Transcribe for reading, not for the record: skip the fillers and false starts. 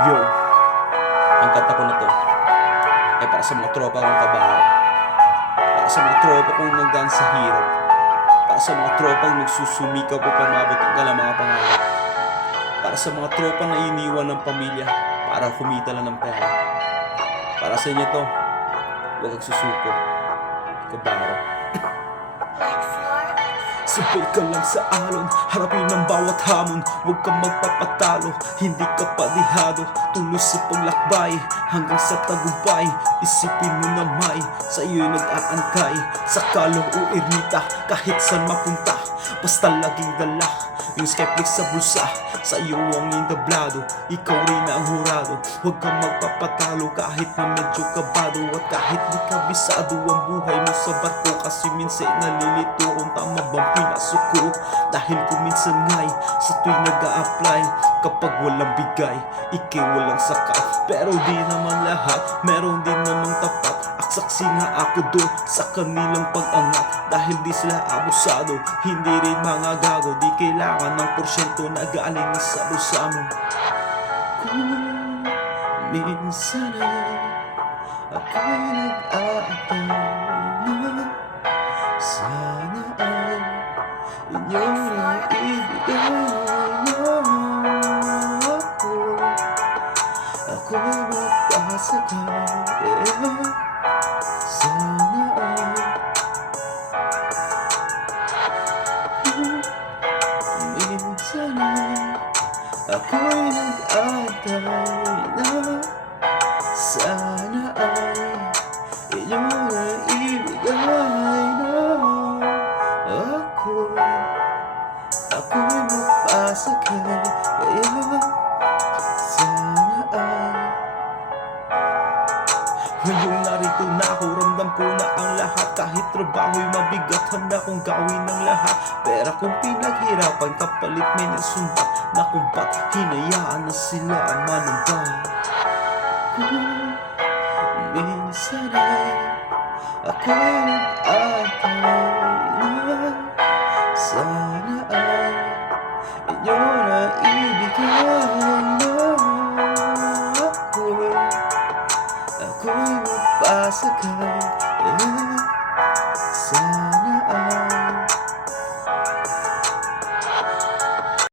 Yo, ang kanta ko na to ay para sa mga tropa kong kabaro, para sa mga tropa kong nagdaan sa hirap, para sa mga tropang nagsusumikaw upang mabot ang kanilang mga pangarap, para sa mga tropang na iniwan ng pamilya para kumita lang ng pera. Para sa inyo to, huwag kang susuko, kabaro. Sabay ka lang sa alon, harapin ang bawat hamon. Huwag kang magpapatalo, hindi ka padihado. Tulos sa paglakbay, hanggang sa tagumpay. Isipin mo na may, sa iyo'y nag-aantay. Sa kalong o ermita, kahit saan mapunta. Basta laging dala, yung skeptic sa bulsa. Sa iyo ang indablado, ikaw rin ang hurado. Huwag kang magpapatalo kahit na medyo kabado. At kahit di kabisado ang buhay mo sa barko. Kasi minsan nalilito kung tama bang pinasok ko. Dahil kung minsan nga'y sa tuwing nag-a-apply, kapag walang bigay, ikay walang sakat. Pero di naman lahat, meron din namang tapat. Saksi nga ako doon sa kanilang pag-angat. Dahil di sila abusado, hindi rin mga gago. Di kailangan ng porsyento na galing sa bulsa mo. Kung minsan ay ako'y nag-aantay na sana ay inyong naibigay na ako'y magpasakay. Sana ay minsan ay ako'y nag-aantay na sana ay inyong naibigay na ako'y magpasakay. Kaya sana ay ngayong narito na ako, ramdam ko na ang lahat. Kahit trabaho'y mabigat, handa kong gawin ng lahat. Pera kung pinaghirapan, kapalit may nasumbat. Na kung ba't hinayaan na sila ang manumpa. Kung minsan ay ako'y nag-aantay na sana ay inyo na ibigay na ako'y magpasakay. Sana